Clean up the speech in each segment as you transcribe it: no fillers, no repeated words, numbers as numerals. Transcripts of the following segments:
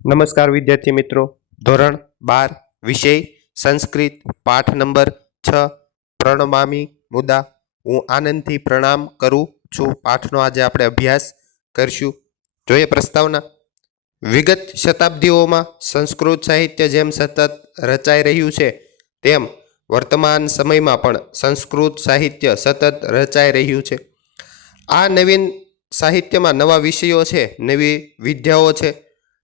નમસ્કાર વિદ્યાર્થી મિત્રો, ધોરણ 12 વિષય સંસ્કૃત પાઠ નંબર 6 પ્રણમામી મુદ્દા. હું આનંદથી પ્રણામ કરું છું પાઠનો આજે આપણે અભ્યાસ કરશું. જોઈએ પ્રસ્તાવના. વિગત શતાબ્દીઓમાં સંસ્કૃત સાહિત્ય જેમ સતત રચાઈ રહ્યું છે તેમ વર્તમાન સમયમાં પણ સંસ્કૃત સાહિત્ય સતત રચાઈ રહ્યું છે. આ નવીન સાહિત્યમાં નવા વિષયો છે, નવી વિદ્યાઓ છે,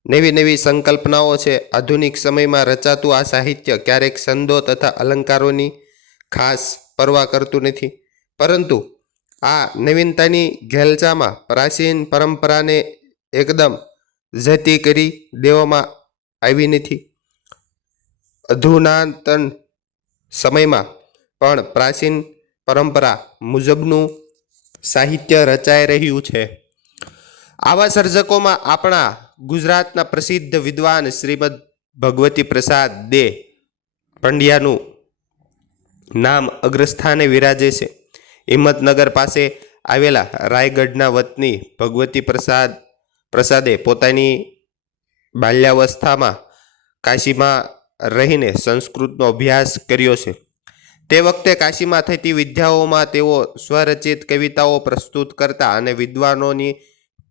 નવી નવી સંકલ્પનાઓ છે. આધુનિક સમયમાં રચાતું આ સાહિત્ય ક્યારેક છંદો તથા અલંકારોની ખાસ પરવા કરતું નથી, પરંતુ આ નવીનતાની ઘેલચામાં પ્રાચીન પરંપરાને એકદમ જતી કરી દેવામાં આવી નથી. અધુનાતન સમયમાં પણ પ્રાચીન પરંપરા મુજબનું સાહિત્ય રચાઈ રહ્યું છે. આવા સર્જકોમાં આપણા ગુજરાતના પ્રસિદ્ધ વિદ્વાન શ્રીમદ ભગવતી પ્રસાદ દે પંડ્યાનું નામ અગ્રસ્થાને વિરાજે છે. હિંમતનગર પાસે આવેલા રાયગઢના વતની ભગવતી પ્રસાદે પોતાની બાલ્યાવસ્થામાં કાશીમાં રહીને સંસ્કૃતનો અભ્યાસ કર્યો છે. તે વખતે કાશીમાં થતી વિદ્યાઓમાં તેઓ સ્વરચિત કવિતાઓ પ્રસ્તુત કરતા અને વિદ્વાનોની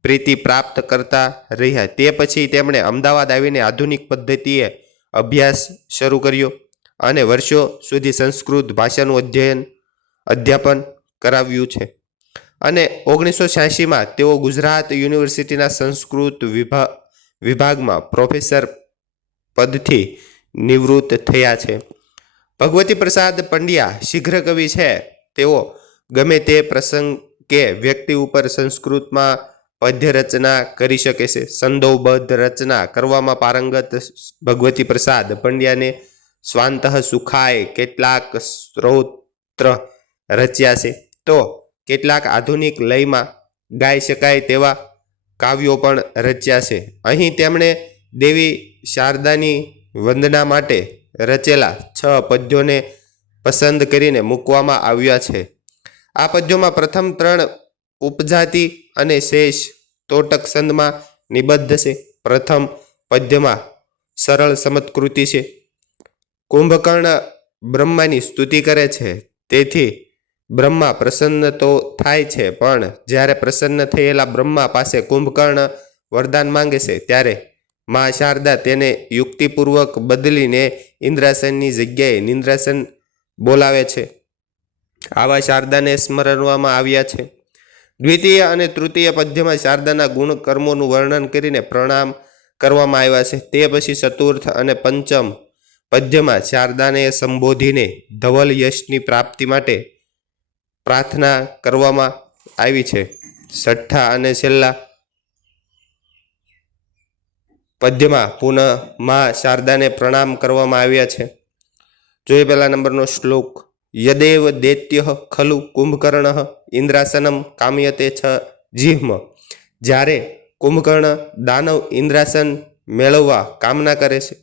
પ્રીતિ પ્રાપ્ત કરતા રહ્યા. તે પછી તેમણે અમદાવાદ આવીને આધુનિક પદ્ધતિએ અભ્યાસ શરૂ કર્યો અને વર્ષો સુધી સંસ્કૃત ભાષાનું અધ્યાપન કરાવ્યું છે. અને 1986માં તેઓ ગુજરાત યુનિવર્સિટીના સંસ્કૃત વિભાગમાં પ્રોફેસર પદથી નિવૃત્ત થયા છે. ભગવતી પ્રસાદ પંડ્યા શીઘ્ર કવિ છે. તેઓ ગમે તે પ્રસંગ કે વ્યક્તિ ઉપર સંસ્કૃતમાં પદ્ય રચના કરી શકે છે. છંદોબદ્ધ રચના કરવામાં પારંગત ભગવતી પ્રસાદ પંડ્યાને સ્વાંતઃ સુખાય કેટલાક સ્તોત્ર રચ્યા છે, તો કેટલાક આધુનિક લયમાં ગાઈ શકાય તેવા કાવ્યો પણ રચ્યા છે. અહીં તેમણે દેવી શારદાની વંદના માટે રચેલા 6 પદ્યોને પસંદ કરીને મૂકવામાં આવ્યા છે. આ પદ્યોમાં પ્રથમ 3 ઉપજાતિ અને શેષ તોટક છંદમાં નિબદ્ધ છે. પ્રથમ પદ્યમાં સરળ સમત્કૃતિ છે. કુંભકર્ણ બ્રહ્માની સ્તુતિ કરે છે, તેથી બ્રહ્મા પ્રસન્ન તો થાય છે, પણ જ્યારે પ્રસન્ન થયેલા બ્રહ્મા પાસે કુંભકર્ણ વરદાન માંગે છે ત્યારે મા શારદા તેને યુક્તિપૂર્વક બદલીને ઇન્દ્રાસનની જગ્યાએ નિંદ્રાસન બોલાવે છે. આવા શારદાને સ્મરવામાં આવ્યા છે. દ્વિતીય અને તૃતીય પદ્યમાં શારદાના ગુણ કર્મોનું વર્ણન કરીને પ્રણામ કરવામાં આવ્યા છે. તે પછી ચતુર્થ અને પંચમ પદ્યમાં શારદાને સંબોધીને ધવલ યશની પ્રાપ્તિ માટે પ્રાર્થના કરવામાં આવી છે. છઠ્ઠા અને છેલ્લા પદ્યમાં પુનઃ મા શારદાને પ્રણામ કરવામાં આવ્યા છે. જોઈએ પહેલા નંબરનો શ્લોક. યદેવ દૈત્ય ખલુ કુંભકર્ણ ઇન્દ્રાસનમ કામ્યતે છ જીહ્મ. જ્યારે કુંભકર્ણ દાનવ ઇન્દ્રાસન મેળવવા કામના કરે છે,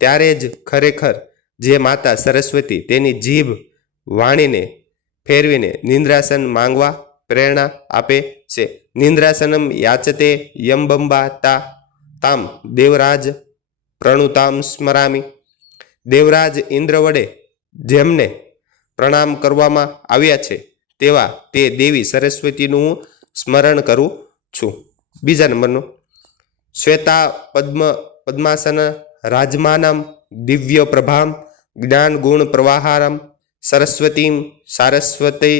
ત્યારે જ ખરેખર જે માતા સરસ્વતી તેની જીભ વાણીને ફેરવીને નિંદ્રાસન માંગવા પ્રેરણા આપે છે. નિંદ્રાસનમ યાચતે યમબંબા તામ દેવરાજ પ્રણુતામ સ્મરામી. દેવરાજ ઇન્દ્ર વડે જેમને પ્રણામ કરવામાં આવ્યા છે તેવા તે દેવી સરસ્વતીનું હું સ્મરણ કરું છું. બીજા નંબરનું. શ્વેતા પદ્માસન રાજમાનમ દિવ્ય પ્રભામ જ્ઞાન ગુણ પ્રવાહારમ સરસ્વતીમ સારસ્વતી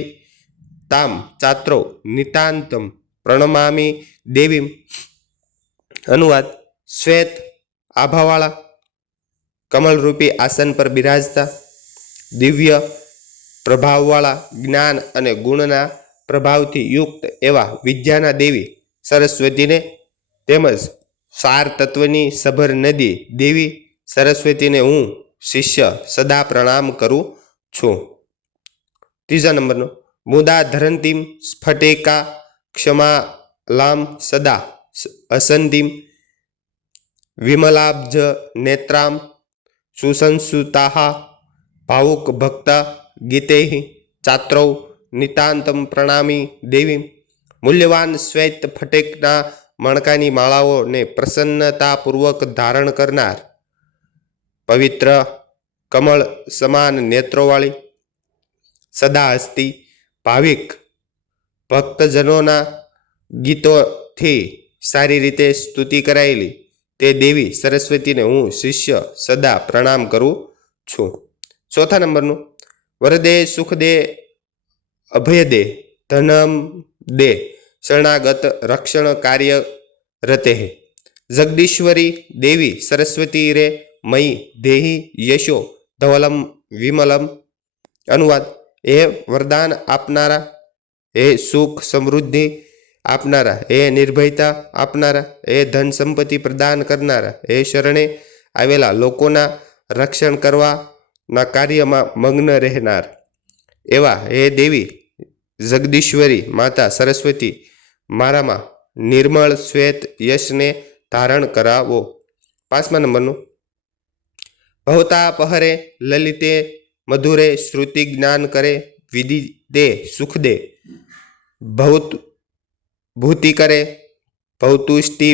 તામ ચાત્રો નિતાંતમ પ્રણમામી દેવીમ. અનુવાદ. શ્વેત આભાવાળા કમળરૂપી આસન પર બિરાજતા દિવ્ય પ્રભાવવાળા જ્ઞાન અને ગુણના પ્રભાવથી યુક્ત એવા વિદ્યાના દેવી સરસ્વતીને તેમજ સાર તત્વની સભર નદી દેવી સરસ્વતીને હું શિષ્ય સદા પ્રણામ કરું છું. ત્રીજા નંબરનો. મુદા ધરંતીમ સ્ફટિકા ક્ષમાલામ સદા અસંતિમ વિમલાબ્જ નેત્રામ સુસંસુતા ભાવુક ભક્તા ગીતૈ ચાત્રૌ નિતાંતમ પ્રણામી દેવી. મૂલ્યવાન શ્વેત ફટિકના મણકાની માળાઓને પ્રસન્નતાપૂર્વક ધારણ કરનાર, પવિત્ર, કમળ સમાન નેત્રોવાળી, સદા હસતી, ભાવિક ભક્તજનોના ગીતોથી સારી રીતે સ્તુતિ કરાયેલી તે દેવી સરસ્વતીને હું શિષ્ય સદા પ્રણામ કરું છું. ચોથા નંબરનું, વરદે સુખ દે અભય દે ધનમ દે શરણાગત રક્ષણ કાર્ય રતે. જગદીશ્વરી દેવી સરસ્વતી રે મયી દેહી યશો ધવલમ વિમલમ. અનુવાદ: હે વરદાન આપનારા, હે સુખ સમૃદ્ધિ આપનારા, હે નિર્ભયતા આપનારા, હે ધન સંપત્તિ પ્રદાન કરનારા, હે શરણે આવેલા લોકોના રક્ષણ કરવાના કાર્યમાં મગ્ન રહેનાર એવા હે દેવી જગદીશ્વરી માતા સરસ્વતી, મારામાં નિર્મળ શ્વેત યશને ધારણ કરાવો. પાંચમા નંબરનું, ભવતા પહરે લલિતે મધુરે શ્રુતિ જ્ઞાન કરે વિધિ દે સુખ દે ભૂતિ કરે ભવતુષ્ટિ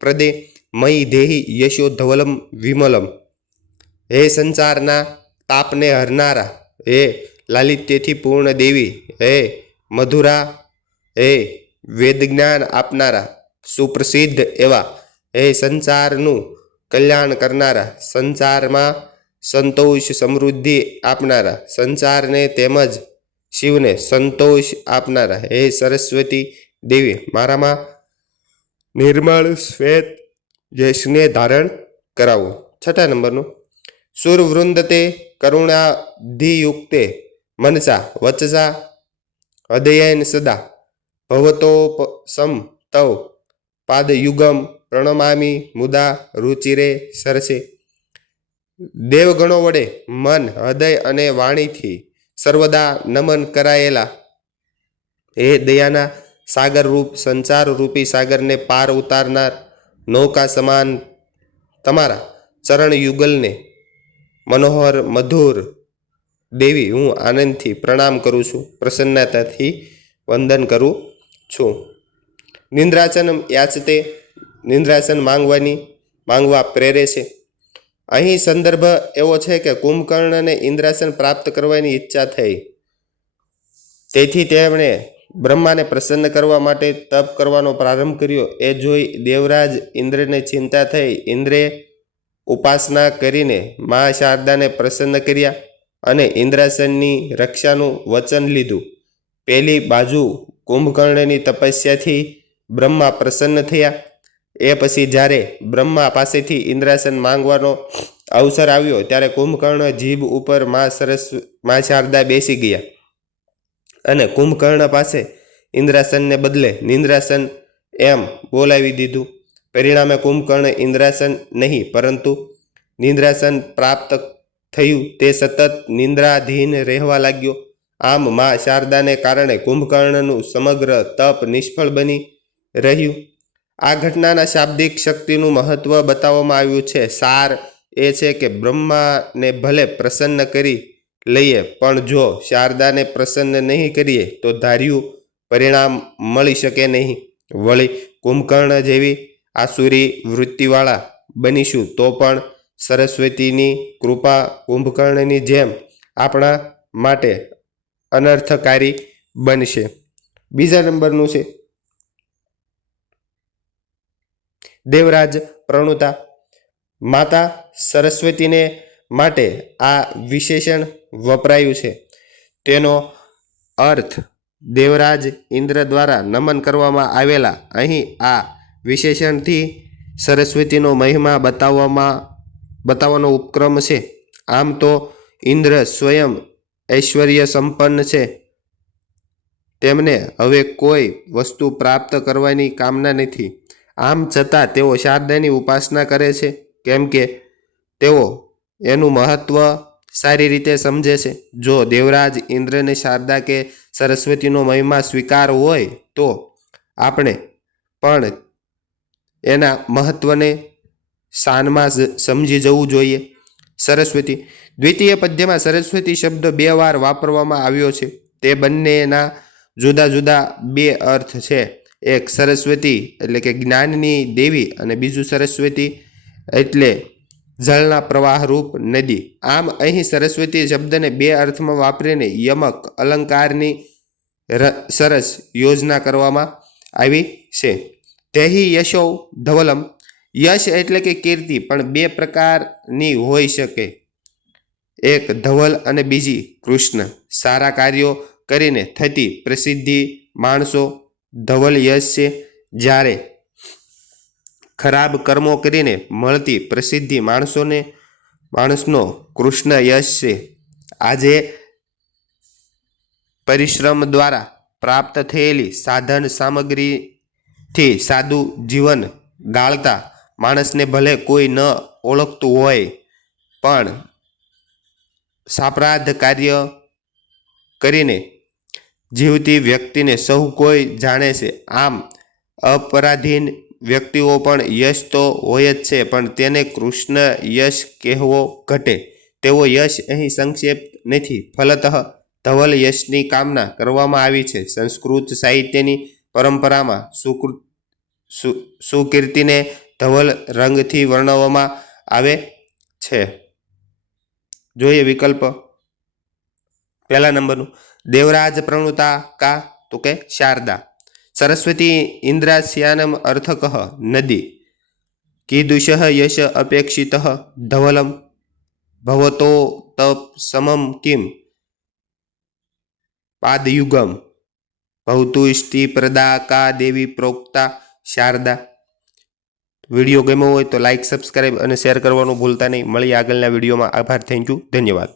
પ્રદે મયી દેહી યશો ધવલમ વિમલમ. હે સંસારના તાપને હરનારા, હે લાલિત્યથી પૂર્ણ દેવી, હે મધુરા, હે વેદજ્ઞાન આપનારા, સુપ્રસિદ્ધ એવા હે સંસારનું કલ્યાણ કરનારા, સંસારમાં સંતોષ સમૃદ્ધિ આપનારા, સંસારને તેમજ શિવને સંતોષ આપનારા હે સરસ્વતી દેવી, મારામાં નિર્મળ શ્વેત યશને ધારણ કરાવો. છઠ્ઠા નંબરનું, સુરવૃંદતે કરુણાધિયુક્તે મનસા વચસા હૃદયેન સદા ભવતોપસમ તવ પાદયુગમ પ્રણમામી મુદા રુચિરે સરસે. દેવગણો વડે મન, હૃદય અને વાણીથી સર્વદા નમન કરાયેલા હે દયાના સાગર રૂપ સંસાર રૂપી સાગરને પાર ઉતારનાર નૌકા સમાન તમારા ચરણ યુગલને મનોહર મધુર દેવી હું આનંદથી પ્રણામ કરું છું, પ્રસન્નતાથી વંદન કરું છું. નિંદ્રાસન યાચતે, નિંદ્રાસન માંગવા પ્રેરે છે. અહીં સંદર્ભ એવો છે કે કુંભકર્ણને ઇન્દ્રાસન પ્રાપ્ત કરવાની ઈચ્છા થઈ, તેથી તેમણે બ્રહ્માને પ્રસન્ન કરવા માટે તપ કરવાનો પ્રારંભ કર્યો. એ જોઈ દેવરાજ ઇન્દ્રને ચિંતા થઈ. ઇન્દ્રે ઉપાસના કરીને મા શારદાને પ્રસન્ન કર્યા અને ઇન્દ્રાસનની રક્ષાનું વચન લીધું. પેલી બાજુ કુંભકર્ણની તપસ્યાથી બ્રહ્મા પ્રસન્ન થયા. એ પછી જ્યારે બ્રહ્મા પાસેથી ઇન્દ્રાસન માંગવાનો અવસર આવ્યો ત્યારે કુંભકર્ણ જીભ ઉપર મા શારદા બેસી ગયા અને કુંભકર્ણ પાસે ઇન્દ્રાસનને બદલે નિંદ્રાસન એમ બોલાવી દીધું. પરિણામે કુંભકર્ણ ઇન્દ્રાસન નહીં પરંતુ નિંદ્રાસન પ્રાપ્ત થયું. તે સતત નિંદ્રાધીન રહેવા લાગ્યો. આમ મા શારદાને કારણે કુંભકર્ણનું સમગ્ર તપ નિષ્ફળ બની રહ્યું. આ ઘટનાના શાબ્દિક શક્તિનું મહત્વ બતાવવામાં આવ્યું છે. સાર એ છે કે બ્રહ્માને ભલે પ્રસન્ન કરી લઈએ, પણ જો શારદાને પ્રસન્ન નહીં કરીએ તો ધાર્યું પરિણામ મળી શકે નહીં. વળી કુંભકર્ણ જેવી આસુરી વૃત્તિવાળા બનીશું તો પણ સરસ્વતીની કૃપા કુંભકર્ણની જેમ આપણા માટે અનર્થકારી બનશે. બીજા નંબરનું છે દેવરાજ પ્રણુતા. માતા સરસ્વતીને માટે આ વિશેષણ વપરાયું છે. તેનો અર્થ દેવરાજ ઇન્દ્ર દ્વારા નમન કરવામાં આવેલા. અહીં આ વિશેષણથી સરસ્વતીનો મહિમા બતાવવાનો ઉપક્રમ છે. આમ તો ઇન્દ્ર સ્વયં ઐશ્વર્ય સંપન્ન છે. તેમને હવે કોઈ વસ્તુ પ્રાપ્ત કરવાની કામના નથી. આમ છતાં તેઓ શારદાની ઉપાસના કરે છે, કેમ કે તેઓ એનું મહત્વ સારી રીતે સમજે છે. જો દેવરાજ ઇન્દ્રને શારદા કે સરસ્વતીનો મહિમા સ્વીકાર હોય તો આપણે પણ એના મહત્વને શાનમાં સમજી જવું જોઈએ. સરસ્વતી. દ્વિતીય પદ્યમાં સરસ્વતી શબ્દ 2 વાર વાપરવામાં આવ્યો છે. તે બંનેના જુદા જુદા 2 અર્થ છે. એક સરસ્વતી એટલે કે જ્ઞાનની દેવી અને બીજું સરસ્વતી એટલે જળના પ્રવાહરૂપ નદી. આમ અહીં સરસ્વતી શબ્દને બે અર્થમાં વાપરીને યમક અલંકારની સરસ યોજના કરવામાં આવી છે. તેહી યશો ધવલમ. યશ એટલે કે કીર્તિ પણ બે પ્રકારની હોઈ શકે, એક ધવલ અને બીજી કૃષ્ણ. સારા કાર્યો કરીને થતી પ્રસિદ્ધિ માણસો ધવલ યશ છે, જ્યારે ખરાબ કર્મો કરીને મળતી પ્રસિદ્ધિ માણસનો કૃષ્ણ યશ છે. આજે પરિશ્રમ દ્વારા પ્રાપ્ત થયેલી સાધન સામગ્રીથી સાદું જીવન ગાળતા માણસને ભલે કોઈ ન ઓળખતું હોય, પણ સાપરાધ કાર્ય કરીને જીવતી વ્યક્તિને સૌ કોઈ જાણે છે. આમ અપરાધીન વ્યક્તિઓ પણ યશ તો હોય જ છે, પણ તેને કૃષ્ણ યશ કહેવો ઘટે તેવો યશ અહીં સંક્ષેપ નથી. ફલતઃ ધવલ યશની કામના કરવામાં આવી છે. સંસ્કૃત સાહિત્યની પરંપરામાં સુકીર્તિને ધવલ રંગથી વર્ણવવામાં આવે છે. જોઈએ વિકલ્પ. પહેલા નંબરનું દેવરાજ પ્રણુતા કા, તો કે શારદા. સરસ્વતી ઇન્દ્રાસ્યાનમ અર્થક નદી. કીદૃશ યશ અપેક્ષિત ધવલમ ભવતો તપ સમમ કિમ પાદયુગમ ભવતુષ્ટિ પ્રદા કા દેવી પ્રોક્તા શારદા. વિડીયો ગમ્યો હોય તો લાઇક, સબસ્ક્રાઇબ અને શેર કરવાનું ભૂલતા નહીં. મળીએ આગળના વિડીયોમાં. આભાર. Thank you. ધન્યવાદ.